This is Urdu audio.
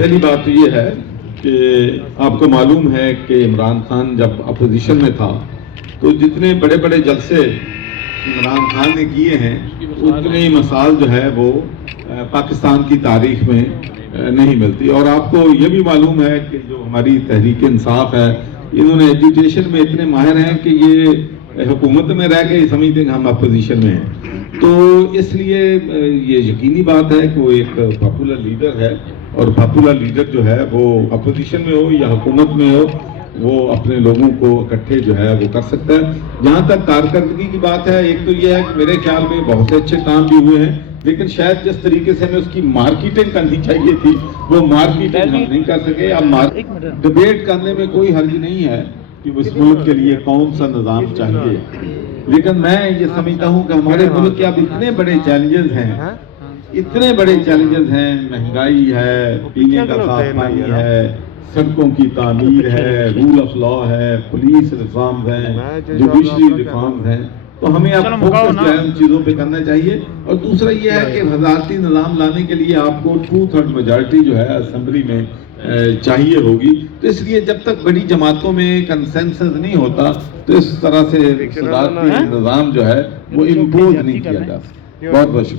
پہلی بات تو یہ ہے کہ آپ کو معلوم ہے کہ عمران خان جب اپوزیشن میں تھا تو جتنے بڑے بڑے جلسے عمران خان نے کیے ہیں اتنے ہی مثال جو ہے وہ پاکستان کی تاریخ میں نہیں ملتی. اور آپ کو یہ بھی معلوم ہے کہ جو ہماری تحریک انصاف ہے انہوں نے ایجوکیشن میں اتنے ماہر ہیں کہ یہ حکومت میں رہ کے سمجھتے ہیں کہ ہم اپوزیشن میں ہیں. تو اس لیے یہ یقینی بات ہے کہ وہ ایک پاپولر لیڈر ہے اور پاپولر لیڈر جو ہے وہ اپوزیشن میں ہو یا حکومت میں ہو وہ اپنے لوگوں کو اکٹھے جو ہے وہ کر سکتا ہے. جہاں تک کارکردگی کی بات ہے ایک تو یہ ہے کہ میرے خیال میں بہت سے اچھے کام بھی ہوئے ہیں لیکن شاید جس طریقے سے ہمیں اس کی مارکیٹنگ کرنی چاہیے تھی وہ مارکیٹنگ ہم نہیں کر سکے. اب ڈیبیٹ کرنے میں کوئی حرج نہیں ہے کہ اس ملک کے لیے کون سا نظام چاہیے, لیکن میں یہ سمجھتا ہوں کہ ہمارے ملک کے اب اتنے بڑے چیلنجز ہیں, مہنگائی ہے, پینے کا صاف پانی ہے, سڑکوں کی تعمیر ہے, رول آف لا ہے, پولیس ریفارمز ہیں, جوڈیشری ریفارمز ہیں, تو ہمیں اب فوکس جو ہے ان چیزوں پہ کرنا چاہیے. اور دوسرا یہ ہے کہ وزارتی نظام لانے کے لیے آپ کو 2/3 میجارٹی جو ہے اسمبلی میں چاہیے ہوگی. تو اس لیے جب تک بڑی جماعتوں میں کنسنسس نہیں ہوتا تو اس طرح سے صدارتی نظام جو ہے وہ امپوز نہیں کیا جا سکتا. بہت بہت شکریہ.